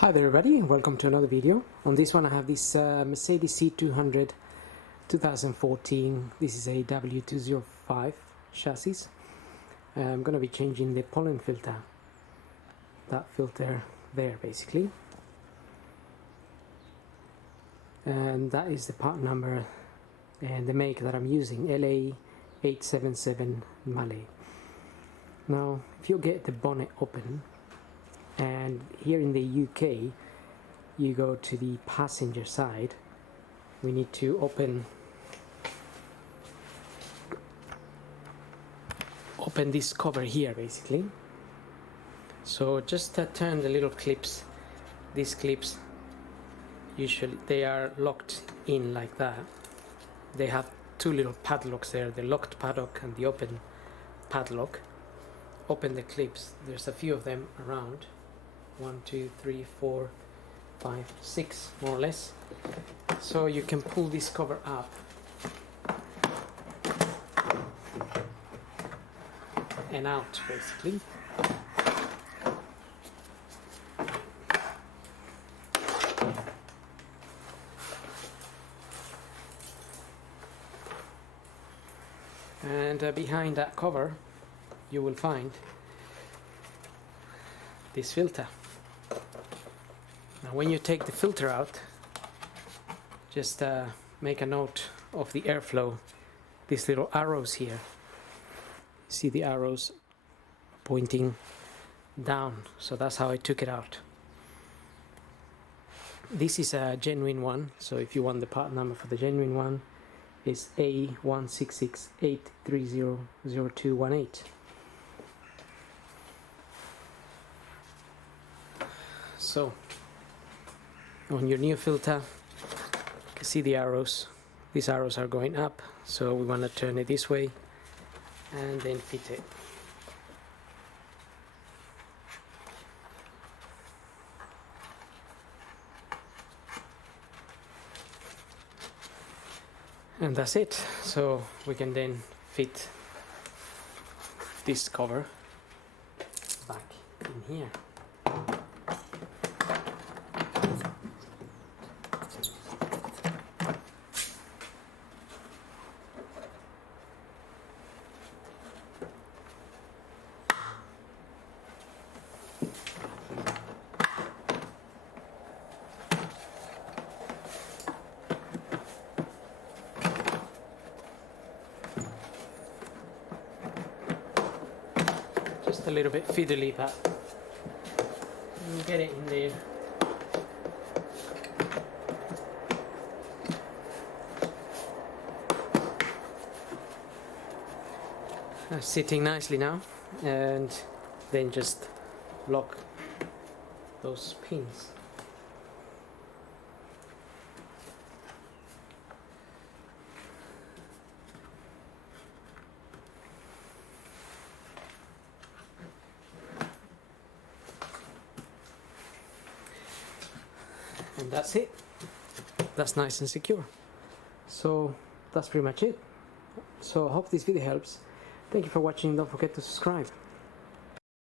Hi there everybody, and welcome to another video. On this one I have this Mercedes C200 2014. This is a w205 chassis. I'm going to be changing the pollen filter. That filter there basically. And that is the part number and the make that I'm using, LA877 Malay. Now if you get the bonnet open, and here in the UK you go to the passenger side, we need to open this cover here basically. So just turn the little clips. These clips usually they are locked in like that. They have two little padlocks there, the locked padlock and the open padlock. Open the clips, there's a few of them around. 1, 2, 3, 4, 5, 6 more or less. So you can pull this cover up and out basically. And behind that cover you will find this filter. Now when you take the filter out, just make a note of the airflow. These little arrows here, see the arrows pointing down, so that's how I took it out. This is a genuine one, so if you want the part number for the genuine one, is A1668300218. So on your new filter you can see the arrows. These arrows are going up, so we want to turn it this way and then fit it. And that's it. So we can then fit this cover back in here. Just a little bit fiddly, but we'll get it in there. Sitting nicely now, and then just lock those pins. And that's it. That's nice and secure. So that's pretty much it. So I hope this video helps. Thank you for watching. Don't forget to subscribe.